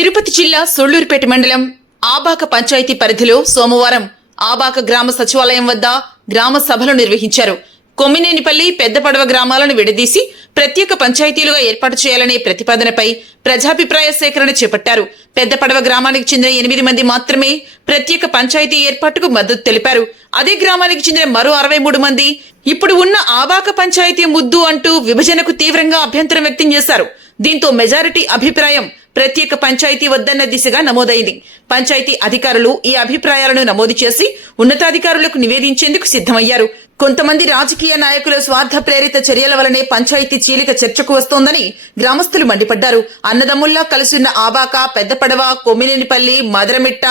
తిరుపతి జిల్లా సొళ్ళూరుపేట మండలం ఆబాక పంచాయతీ పరిధిలో సోమవారం ఆబాక గ్రామ సచివాలయం వద్ద గ్రామ సభలు నిర్వహించారు. కొమ్మినేనిపల్లి పెద్దపడవ గ్రామాలను విడదీసి ప్రత్యేక పంచాయతీలుగా ఏర్పాటు చేయాలనే ప్రతిపాదనపై ప్రజాభిప్రాయ సేకరణ చేపట్టారు. పెద్దపడవ గ్రామానికి చెందిన ఎనిమిది మంది మాత్రమే ప్రత్యేక పంచాయతీ ఏర్పాటుకు మద్దతు తెలిపారు. అదే గ్రామానికి చెందిన మరో అరవై మూడు మంది ఇప్పుడు ఉన్న ఆబాక పంచాయతీ ముద్దు అంటూ విభజనకు తీవ్రంగా అభ్యంతరం వ్యక్తం చేశారు. దీంతో మెజారిటీ అభిప్రాయం ప్రత్యేక పంచాయతీ వద్దన్న దిశగా నమోదైంది. పంచాయతీ అధికారులు ఈ అభిప్రాయాలను నమోదు చేసి ఉన్నతాధికారులకు నివేదించేందుకు సిద్ధమయ్యారు. కొంతమంది రాజకీయ నాయకుల స్వార్థ ప్రేరిత చర్యల వలనే పంచాయతీ చీలిక చర్చకు వస్తోందని గ్రామస్తులు మండిపడ్డారు. అన్నదమ్ముల్లా కలిసిన ఆబాక పెద్దపడవ కొమ్మినేనిపల్లి మదరమిట్ట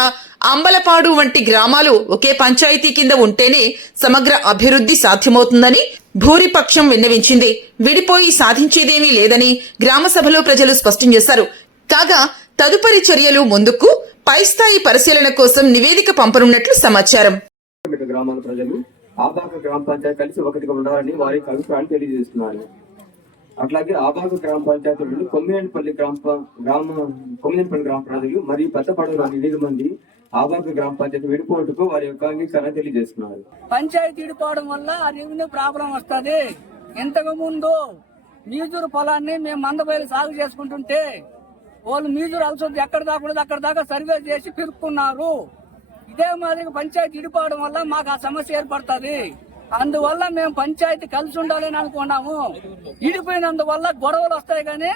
అంబలపాడు వంటి గ్రామాలు ఒకే పంచాయతీ కింద ఉంటేనే సమగ్ర అభివృద్ధి సాధ్యమవుతుందని భూరిపక్షం విన్నవించింది. విడిపోయి సాధించేదేమీ లేదని గ్రామసభలో ప్రజలు స్పష్టం చేశారు. కాగా తదుపరి చర్యలు ముందుకు పైస్థాయి పరిశీలన కోసం నివేదిక పంపనున్నట్లు సమాచారం. గ్రామాల ప్రజలు ఆబాక గ్రామ పంచాయతీ కలిసి ఒకటిగా ఉండాలని వారికి అభిప్రాయాలు తెలియజేస్తున్నారు. అట్లాగే ఆబాగు గ్రామ పంచాయతీ నుండి కొమ్మినేనిపల్లి గ్రామ గ్రామ కొమ్మినేనిపల్లి గ్రామ ప్రజలు మరియు పెద్దపడవలోని ఎనిమిది మంది ఆబాగు గ్రామ పంచాయతీ విడిపోటుకు వారి యొక్క అంగీకారం తెలియజేస్తున్నారు. పంచాయతీ విడిపోవడం వల్ల రెవెన్యూ ప్రాబ్లం వస్తుంది. ఇంతకు ముందు మీజూరు పొలాన్ని మేము మందబయలు సాగు చేసుకుంటుంటే వాళ్ళు మీజూరు అవసరం ఎక్కడ దాకూడదు అక్కడ దాకా సర్వే చేసి పిరుక్కున్నారు ఇదే మాదిరిగా పంచాయతీ విడిపోవడం వల్ల మాకు ఆ సమస్య ఏర్పడుతుంది. అందువల్ల మేము పంచాయతీ కలిసి ఉండాలని అనుకున్నాము. ఇడిపోయినందువల్ల గొడవలు వస్తాయి కానీ